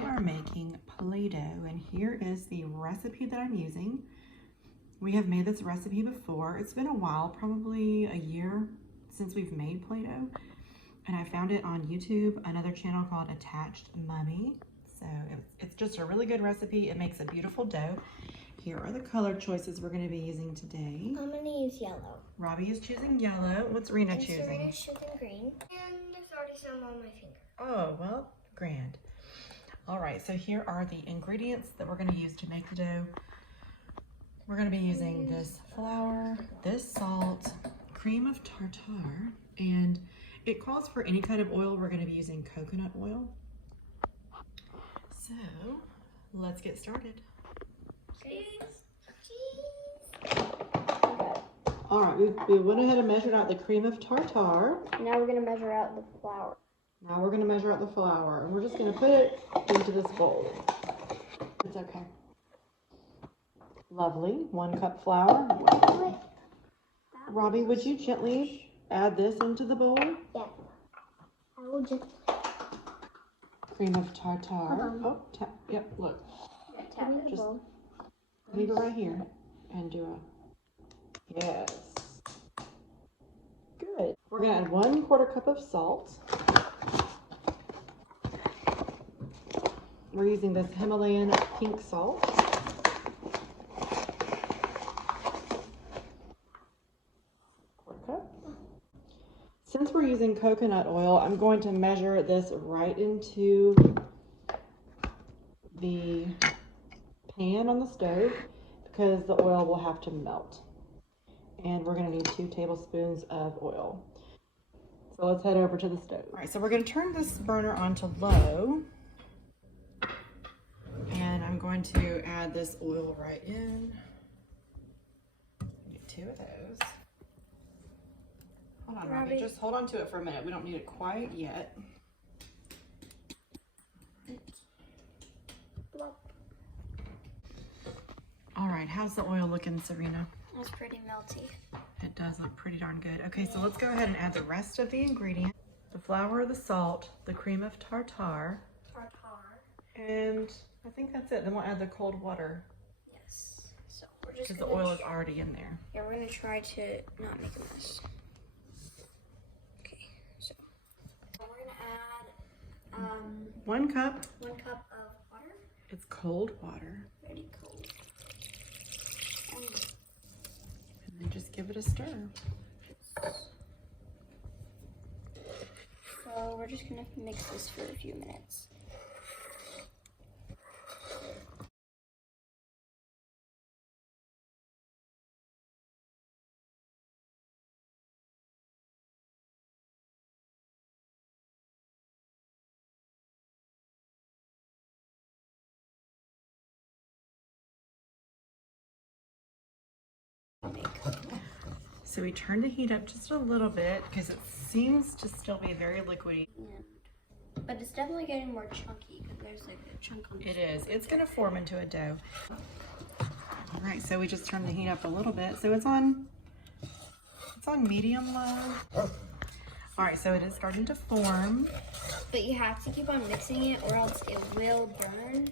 we are making Play-Doh, and here is the recipe that I'm using. We have made this recipe before. It's been a while, probably a year since we've made Play-Doh, and I found it on YouTube, another channel called Attached Mummy. So it's just a really good recipe. It makes a beautiful dough. Here are the color choices we're going to be using today. I'm going to use yellow. Robbie is choosing yellow. What's Rena choosing? Serena's choosing green. And there's already some on my finger. Oh, well, grand. All right, so here are the ingredients that we're going to use to make the dough. We're going to be using this flour, this salt, cream of tartar, and it calls for any kind of oil. We're going to be using coconut oil. So let's get started. All right, we went ahead and measured out the cream of tartar. Now we're going to measure out the flour. Now we're going to measure out the flour, and we're just going to put it into this bowl. It's okay. Lovely. 1 cup flour. Robbie, would you gently add this into the bowl? Yeah. I will just... Cream of tartar. Oh, tap. Yep, look. Tap it. Just leave it right here and do a... Yes. Good. We're going to add 1/4 cup of salt. We're using this Himalayan pink salt. Since we're using coconut oil, I'm going to measure this right into the pan on the stove because the oil will have to melt. And we're going to need 2 tablespoons of oil. So let's head over to the stove. All right, so we're going to turn this burner on to low. And I'm going to add this oil right in. Get 2 of those. Hold on, Robbie. Just hold on to it for a minute. We don't need it quite yet. All right, how's the oil looking, Serena? It's pretty melty. It does look pretty darn good. Okay, so let's go ahead and add the rest of the ingredients. The flour, the salt, the cream of tartar. And I think that's it. Then we'll add the cold water. Yes. So we're just because the oil is already in there. Yeah, we're gonna try to not make a mess. Okay, so we're gonna add 1 cup. 1 cup of water. It's cold water. Very cold. And then just give it a stir. So we're just gonna mix this for a few minutes. So we turn the heat up just a little bit because it seems to still be very liquidy. But it's definitely getting more chunky because there's like a chunk on it. Is. It's going to form into a dough. All right, so we just turn the heat up a little bit. So it's on medium low. All right, so it is starting to form. But you have to keep on mixing it or else it will burn.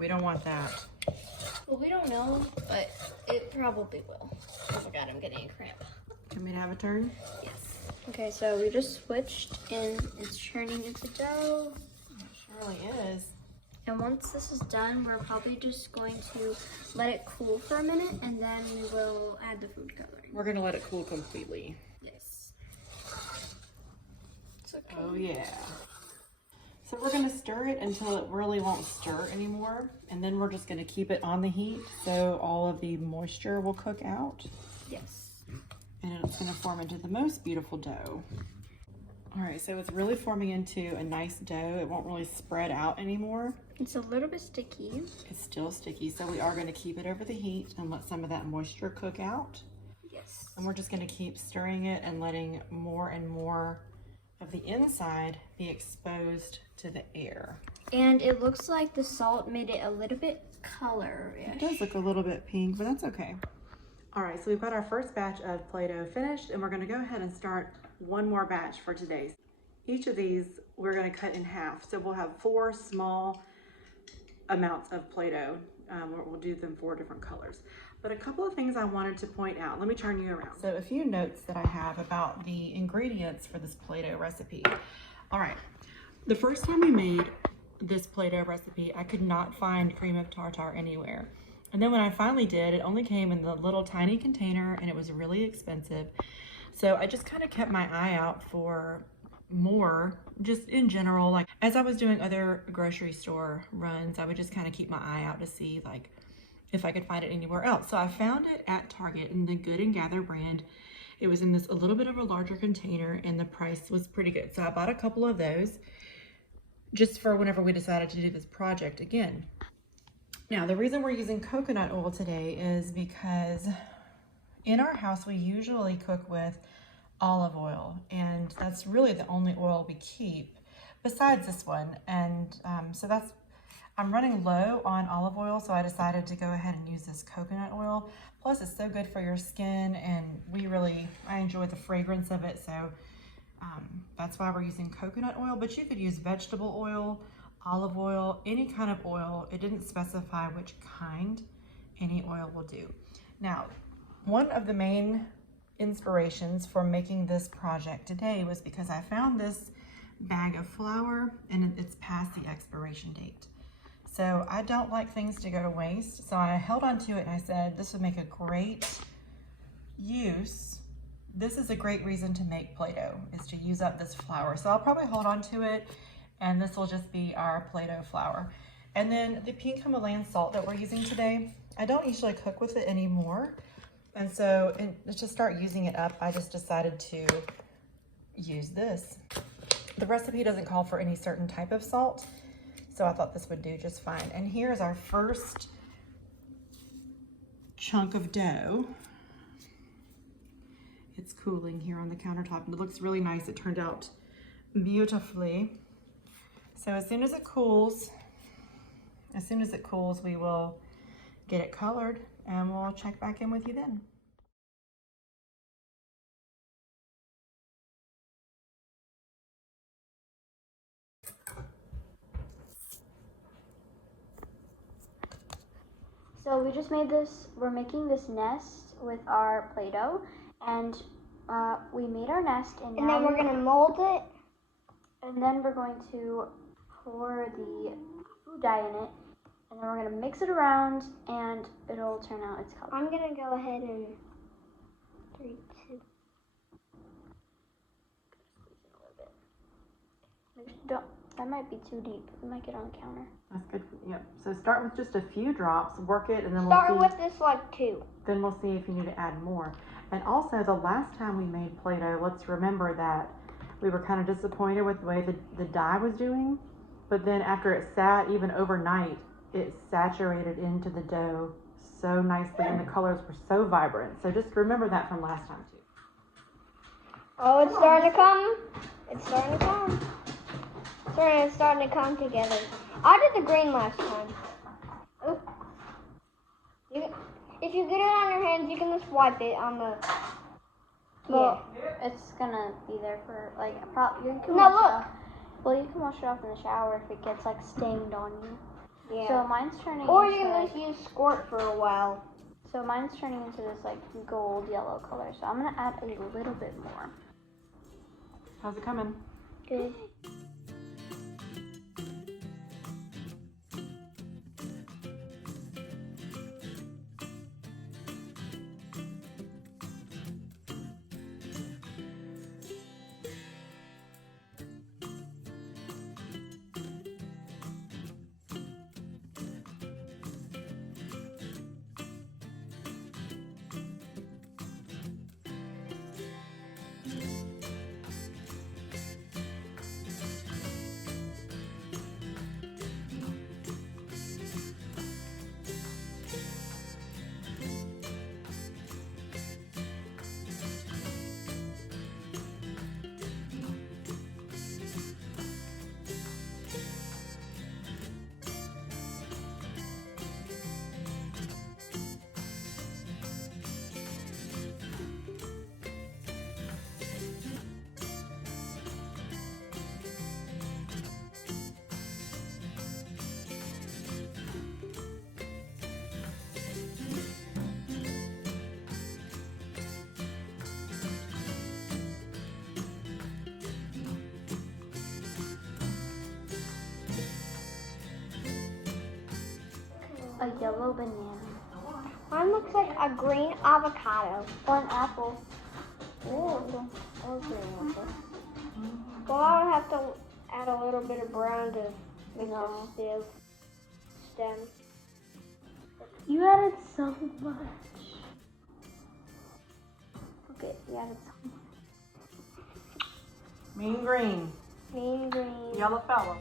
We don't want that. Well, we don't know, but it probably will. Oh my god, I'm getting a cramp. Can we have a turn? Yes. Okay, so we just switched and it's turning into dough. It surely is. And once this is done, we're probably just going to let it cool for a minute and then we will add the food coloring. We're going to let it cool completely. Yes. It's okay. Oh yeah. So we're going to stir it until it really won't stir anymore. And then we're just going to keep it on the heat so all of the moisture will cook out. Yes. And it's going to form into the most beautiful dough. All right, so it's really forming into a nice dough. It won't really spread out anymore. It's a little bit sticky. It's still sticky, so we are going to keep it over the heat and let some of that moisture cook out. Yes. And we're just going to keep stirring it and letting more and more of the inside be exposed to the air. And it looks like the salt made it a little bit color-ish. It does look a little bit pink, but that's okay. All right, so we've got our first batch of Play-Doh finished, and we're going to go ahead and start one more batch for today. each of these we're going to cut in half. So we'll have 4 small amounts of Play-Doh. We'll do them 4 different colors. But a couple of things I wanted to point out. Let me turn you around. So a few notes that I have about the ingredients for this Play-Doh recipe. All right, the first time we made this Play-Doh recipe, I could not find cream of tartar anywhere. And then when I finally did, it only came in the little tiny container and it was really expensive. So I just kind of kept my eye out for more, just in general. Like as I was doing other grocery store runs, I would just kind of keep my eye out to see like if I could find it anywhere else. So I found it at Target in the Good and Gather brand. It was in this a little bit of a larger container and the price was pretty good. So I bought a couple of those just for whenever we decided to do this project again. Now, the reason we're using coconut oil today is because in our house, we usually cook with olive oil, and that's really the only oil we keep besides this one. And I'm running low on olive oil, so I decided to go ahead and use this coconut oil. Plus, it's so good for your skin, and I enjoy the fragrance of it, so that's why we're using coconut oil. But you could use vegetable oil, olive oil, any kind of oil. It didn't specify which kind. Any oil will do. Now, one of the main inspirations for making this project today was because I found this bag of flour and it's past the expiration date. So I don't like things to go to waste. So I held on to it and I said, this would make a great use. This is a great reason to make Play-Doh, is to use up this flour. So I'll probably hold on to it, and this will just be our Play-Doh flour. And then the pink Himalayan salt that we're using today, I don't usually cook with it anymore. And so to start using it up, I just decided to use this. The recipe doesn't call for any certain type of salt, so I thought this would do just fine. And here's our first chunk of dough. It's cooling here on the countertop, and it looks really nice. It turned out beautifully. So as soon as it cools, we will get it colored and we'll check back in with you then. So we just made this, we're making this nest with our Play-Doh, and we made our nest, and then we're going to mold it. And then we're going to pour the food dye in it, and then we're going to mix it around, and it'll turn out its color. I'm going to go ahead and 3, 2. That might be too deep. It might get on the counter. That's good. Yep. So start with just a few drops, work it, and then Start with this like 2. Then we'll see if you need to add more. And also, the last time we made Play-Doh, let's remember that we were kind of disappointed with the way the dye was doing. But then after it sat, even overnight, it saturated into the dough so nicely, and the colors were so vibrant. So just remember that from last time too. Oh, it's starting to come. It's starting to come. It's starting to come together. I did the green last time. Oop. If you get it on your hands, you can just wipe it on the... Well, it's gonna be there for like probably. You can No, wash look. it off. Well, you can wash it off in the shower if it gets like stained on you. Yeah. So mine's turning. Or into, you can just use squirt for a while. So mine's turning into this like gold yellow color. So I'm gonna add a little bit more. How's it coming? Good. a yellow banana. Mine looks like a green avocado. Or an apple. Ooh. Or green apple. Well, I'll have to add a little bit of brown to make No. the stem. You added so much. Okay, you added so much. Mean green. Mean green. Yellow fella.